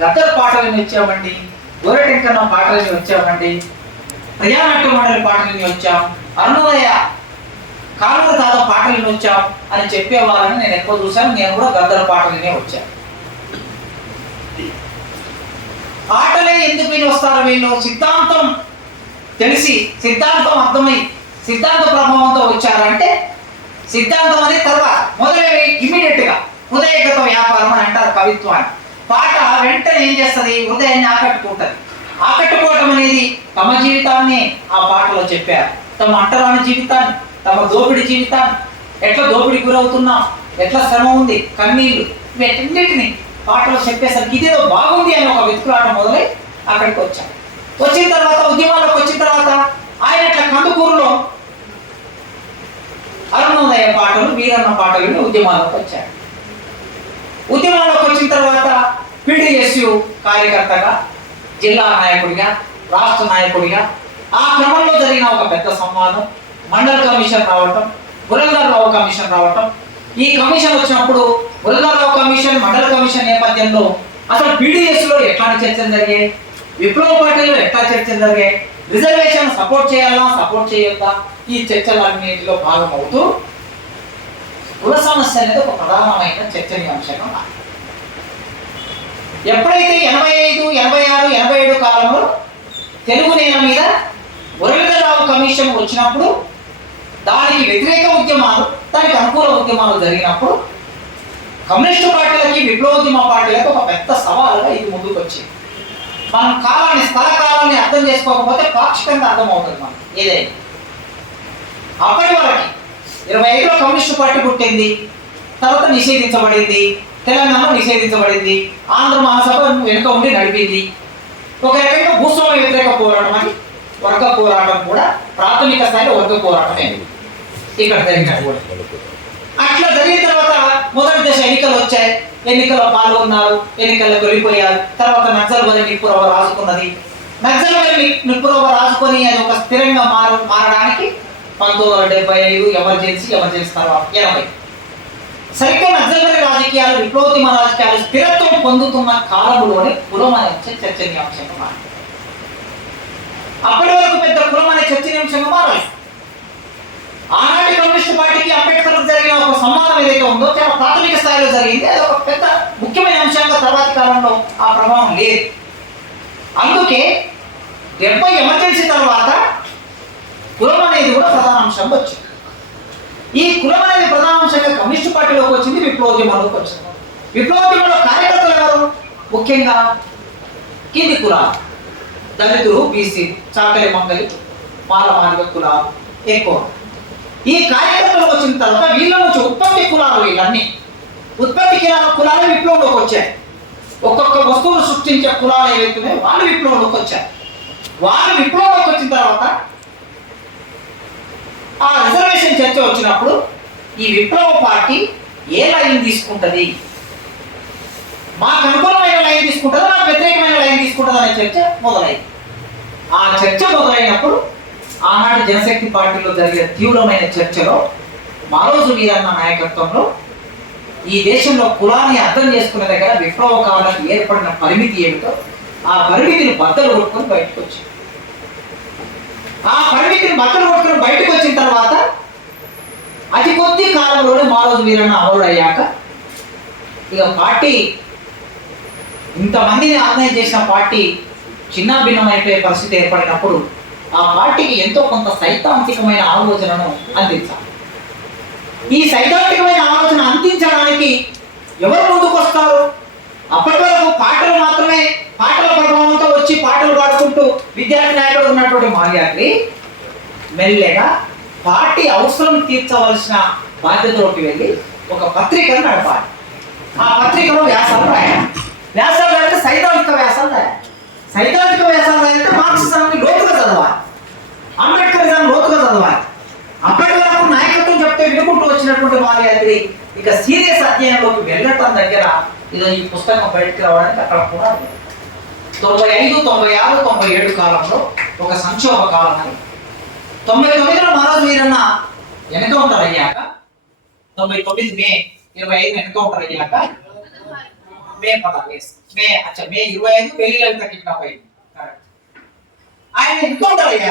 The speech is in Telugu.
గద్దర్ పాటలని వచ్చామండి గోరటెంకన్న పాటలని వచ్చామండి ప్రజానాట్య మండలి పాటలని వచ్చాం అరుణోదయ కాలువ తాత పాటలను వచ్చాం అని చెప్పేవాళ్ళని నేను ఎక్కువ చూశాను నేను కూడా గద్దర్ పాటలనే వచ్చాను. పాటలే ఎందుకు వీళ్ళు వస్తారు వీళ్ళు? సిద్ధాంతం తెలిసి సిద్ధాంతం అర్థమై సిద్ధాంత ప్రభావంతో వచ్చారంటే సిద్ధాంతం అనేది తర్వాత మొదలై ఇమీడియట్గా ఉదయగత వ్యాపారం అని అంటారు కవిత్వాన్ని. పాట వెంటనే ఏం చేస్తుంది? హృదయాన్ని ఆకట్టుకుంటది. ఆకట్టుకోవటం అనేది తమ జీవితాన్ని ఆ పాటలో చెప్పారు. తమ అంటరాని జీవితాన్ని తమ దోపిడి జీవితాన్ని. ఎట్లా దోపిడి గురవుతున్నాం? ఎట్లా శ్రమ ఉంది? కన్నీళ్ళు. వీటన్నిటిని పాటలో చెప్పేసరికి ఇదేదో బాగుంది అని ఒక వెతుకులాట మొదలై అక్కడికి వచ్చాం. వచ్చిన తర్వాత ఉద్యమాలకు వచ్చిన తర్వాత ఆయన ఇట్లా కందుకూరులో అరుణోదయ పాటలు వీరన్న పాటలు ఉద్యమాలకు వచ్చాడు ఉద్యమాలకు వచ్చిన తర్వాత పిడిఎస్యు కార్యకర్తగా జిల్లా నాయకుడిగా రాష్ట్ర నాయకుడిగా ఆ క్రమంలో జరిగిన ఒక పెద్ద సంవాదం మండల కమిషన్ రావటం రావు కమిషన్ రావటం. ఈ కమిషన్ వచ్చినప్పుడు రావు కమిషన్ మండల కమిషన్ నేపథ్యంలో అసలు పీడిఎస్లో ఎట్లాంటి చర్చలు జరిగాయి? విప్లవ పార్టీలో ఎట్లా చర్చలు జరిగాయి? రిజర్వేషన్ సపోర్ట్ చేయాలా సపోర్ట్ చేయొద్దా? ఈ చర్చలన్నింటిలో భాగమవుతూ కుల సమస్య అనేది ఒక ప్రధానమైన చర్చనీయాంశంగా మారింది. ఎప్పుడైతే ఎనభై ఐదు ఎనభై ఆరు ఎనభై ఏడు కాలంలో తెలుగు నేల మీద మురళీధరరావు కమిషన్ వచ్చినప్పుడు దానికి వ్యతిరేక ఉద్యమాలు దానికి అనుకూల ఉద్యమాలు జరిగినప్పుడు కమ్యూనిస్టు పార్టీలకి విప్లవోద్యమ పార్టీలకు ఒక పెద్ద సవాలుగా ఇది ముందుకు వచ్చింది మనం కాలాన్ని స్థల కాలాన్ని అర్థం చేసుకోకపోతే పాక్షికంగా అర్థమవుతుంది మనం ఏదైనా. అప్పటి వరకు ఇరవై ఐదులో కమ్యూనిస్టు పార్టీ పుట్టింది తర్వాత నిషేధించబడింది తెలంగాణ నిషేధించబడింది. ఆంధ్ర మహాసభ వెనుక ఉండి నడిపింది. ఒక రకంగా భూస్వామ్య వ్యతిరేక పోరాటం అని వర్గ పోరాటం కూడా ప్రాథమిక స్థాయిలో వర్గ పోరాటమే ఇక్కడ జరిగినది కూడా. అట్లా జరిగిన తర్వాత మొదటి దశ ఎన్నికలు వచ్చాయి. ఎన్నికల్లో పాల్గొన్నారు ఎన్నికల్లో వెళ్ళిపోయారు తర్వాత నక్సల్ బలి నిప్పురవ రాసుకున్నది నక్సల్ బలి నిప్పురవ రాసుకొని అది ఒక స్థిరంగా మార మారడానికి పంతొమ్మిది వందల డెబ్బై ఐదు ఎమర్జెన్సీ ఎమర్జెన్సీ తర్వాత ఎనభై. సరిగ్గా నక్సల్బరి రాజకీయాలు విప్లవోద్యమ రాజకీయాలు స్థిరత్వం పొందుతున్న కాలంలోనే కులం అనే వచ్చే చర్చనీయాంశంగా మారింది అప్పటి వరకు పెద్ద కులం అనే చర్చనీయాంశంగా మారాలి ఆనాటి కమ్యూనిస్ట్ పార్టీకి అంబేద్కర్ జరిగిన ఒక సంవాదం ఏదైతే ఉందో చాలా ప్రాథమిక స్థాయిలో జరిగింది. అది ఒక పెద్ద ముఖ్యమైన అంశంగా తర్వాతి కాలంలో ఆ ప్రభావం లేదు. అందుకే డెబ్బై ఎమర్జెన్సీ తర్వాత కులం అనేది కూడా ప్రధాన అంశంగా వచ్చింది. ఈ కులం అనేది ప్రధానాంశంగా కమ్యూనిస్ట్ పార్టీలోకి వచ్చింది విప్లవోద్యమంలోకి వచ్చింది విప్లవోద్యమంలో కార్యకర్తలు ఎవరు? ముఖ్యంగా కింది కులాలు. దళితులు బీసీ చాకలి మంగలి మాలమాలిక కులాలు ఎక్కువ. ఈ కార్యకర్తలు వచ్చిన తర్వాత వీళ్ళ నుంచి ఉత్పత్తి కులాలు వీళ్ళన్నీ ఉత్పత్తి కులాల కులాలు విప్లవంలోకి వచ్చాయి. ఒక్కొక్క వస్తువును సృష్టించే కులాలు ఏవైతే వాళ్ళు విప్లవంలోకి వచ్చారు. వాళ్ళు విప్లవంలోకి వచ్చిన తర్వాత ఆ రిజర్వేషన్ చర్చ వచ్చినప్పుడు ఈ విప్లవ పార్టీ ఏ లైన్ తీసుకుంటుంది? మాకు అనుకూలమైన లైన్ తీసుకుంటుందా నాకు వ్యతిరేకమైన లైన్ తీసుకుంటుందా అనే చర్చ మొదలైంది. ఆ చర్చ మొదలైనప్పుడు ఆనాడు జనశక్తి పార్టీలో జరిగిన తీవ్రమైన చర్చలో మారోజు వీరన్న నాయకత్వంలో ఈ దేశంలో కులాన్ని అర్థం చేసుకునే దగ్గర విప్లవకారులకు ఏర్పడిన పరిమితి ఏమిటో ఆ పరిమితిని బద్దలు కొట్టుకొని బయటకు వచ్చింది. ఆ పరిమితిని బద్దలు కొట్టుకొని బయటకు వచ్చిన తర్వాత అతి కొద్ది కాలంలోనే మారోజు వీరన్న అమరుడయ్యాక ఇక పార్టీ ఇంతమందిని ఆర్గనైజ్ చేసిన పార్టీ చిన్న భిన్నమైపోయే పరిస్థితి ఏర్పడినప్పుడు ఆ పార్టీకి ఎంతో కొంత సైద్ధాంతికమైన ఆలోచనను అందించాలి. ఈ సైద్ధాంతికమైన ఆలోచన అందించడానికి ఎవరు ముందుకొస్తారు? అప్పటి వరకు పాటలు మాత్రమే పాటల ప్రభావంతో వచ్చి పాటలు పాడుకుంటూ విద్యార్థి నాయకుడు ఉన్నటువంటి మాల్యాద్రి మెల్లగా పార్టీ అవసరం తీర్చవలసిన బాధ్యతలోకి వెళ్ళి ఒక పత్రికను నడపాలి. ఆ పత్రికలో వ్యాసాలు రాయాలి. వ్యాసాలు రాయాలంటే సైద్ధాంతిక వ్యాసాలు రాయాలి. సైద్ధాంతిక వ్యాసాలు రాయాలంటే మార్క్సిజాన్ని లోతుగా చదవాలి. అంబేద్కరిజం లోతుగా చదవాలి. అప్పటి వరకు నాయకత్వం చెప్తే వినుకుంటూ వచ్చినటువంటి మాల్యాద్రి ఇక సీరియస్ అధ్యయనంలోకి వెళ్ళటం దగ్గర ఇదో ఈ పుస్తకం బయటకు రావడానికి అక్కడ కూడా తొంభై ఐదు తొంభై ఆరు తొంభై ఏడు కాలంలో ఒక సంక్షోభ కాలం అని తొంభై తొమ్మిదిలో మహారాజు వీరన్న ఎన్కౌంటర్ అయ్యాక తొంభై తొమ్మిది మే ఇరవై ఐదు ఎన్కౌంటర్ అయ్యాక మే పదహారు yes. మే అచ్చా మే ఇరవై ఐదు పెళ్లి లలిత కిడ్నాప్ అయింది కరెక్ట్ ఆయన ఎన్కౌంటర్ అయ్యారు